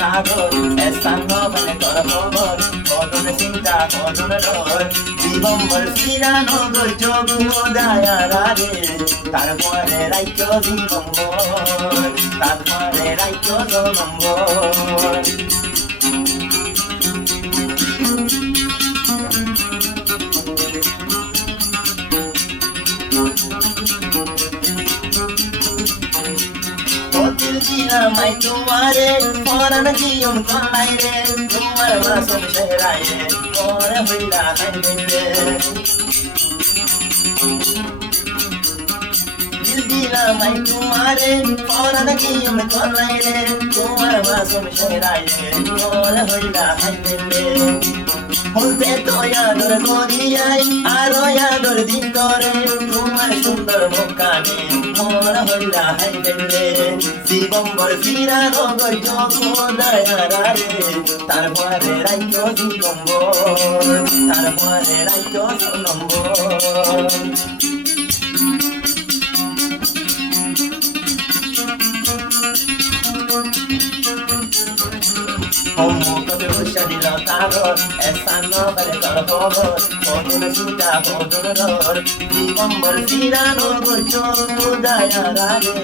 তাগর এসান নভেলে কর খবর কদর চিন্তা কদর ডর দিগম্বর সিরানো গই যোগু দায়ারারে তারপরে রাইক্য দিগম্বর তারপরে রাইক্য জনম্বর mai tuare foran giyon konai re tumar masum shehrai re ore hoila hai dile dil dila mai tuare foran giyon konai re tumar masum shehrai re ore hoila hai dile Holte toya dor goriyai aroya dor din dore tumar sundar mukani mora hoila hai dile দিগম্বর ফিরানো গই যোগু দায়ারারে তারপরে রাইক্য দিগম্বর তারপরে রাইক্য জনম্বর সম্মুখতে বসা দিল তাগর এসান নভেলে কর খবর কদর চিন্তা কদর ডর দিগম্বর ফিরানো গই যোগু দায়ারারে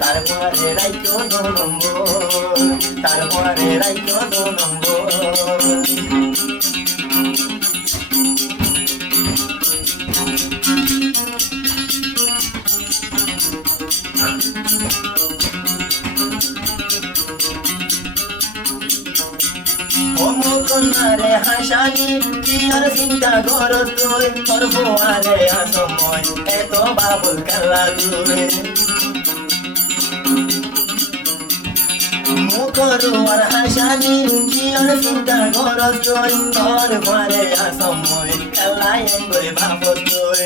তারপরে রাইক্য জনম্বর তারপরে রাইক্য জনম্বর কন্যারে হাসানি কি আর চিন্তা করস তুই তোর বউয়ারে আসময় এত বাবুল খেলা তুই মুখরু আর হাসানি কি আর চিন্তা করস তুই তোর বউয়ারে আসময় খেলাই করে বাবুল তুই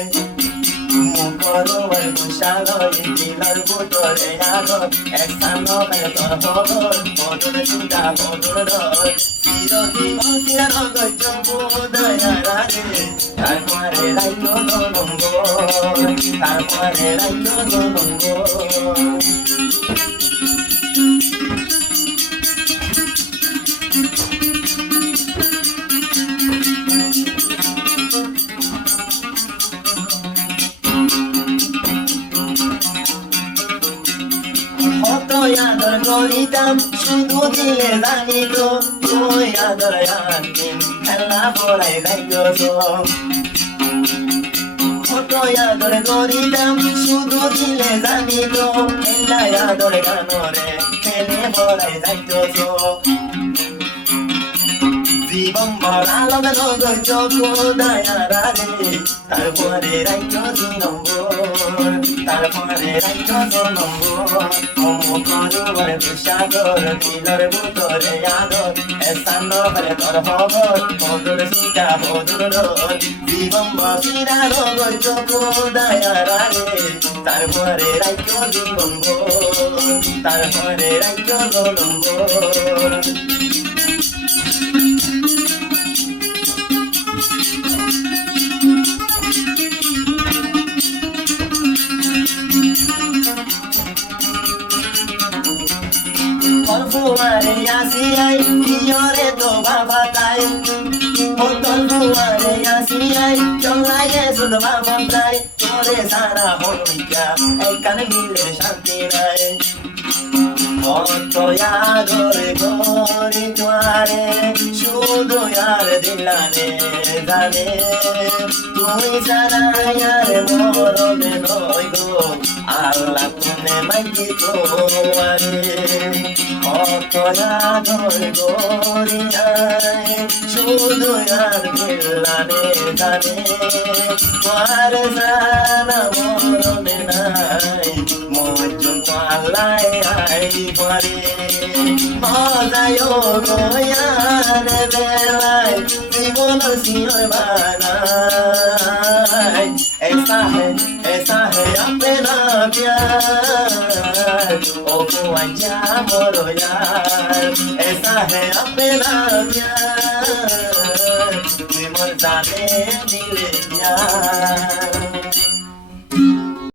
মুখরু আর কুশালয় দিলার বুতরে আগত এসান নভেলে তোর খবর কদর চিন্তা কদর ডর Siran goi jogu dayarare তারপরে রাইক্য জনম্বর তারপরে রাইক্য জনম্বর আদর করিতাম শুধু দিলে জানিত তুই আদর আনতিম খেলা পড়াই যাইত কত আদর করিতাম শুধু দিলে জানিত এলাই আদর গানরে খেলে পড়াই যাইত দিগম্বর আলমে নগর যোগু দায়ারারে তারপরে রাইক্য দিগম্বর তারপরে রাইক্য জনম্বর মুখরুয়ার সাগর দিলর বুতরে আগর এসান নভেলে কর খবর কদর চিন্তা কদর ডর দিগম্বর ফিরানো গই যোগু দায়ারারে তারপরে রাইক্য দিগম্বর তারপরে রাইক্য জনম্বর Buare yasiai kiore to babatai Hoton buare yasiai chongai yesu to babatai Tore sara honika ekane mile shanti nai Hoto yagore gori tuare shudo yare dilane zane Tui sara yare moro me noigo Allah tune maiki to are কত আদর গরিয়ায় শুধু আর গেলানে জানে তোমার জানা মরণে নাই মজুম পাল্লাই I পরে মজায় গয়ার বেলায় জীবন সিঁড় বানায় ऐसा है अपना प्यार ओ कुआंचा मोरो यार ऐसा है अपना प्यार मैं मर जाने दिल यार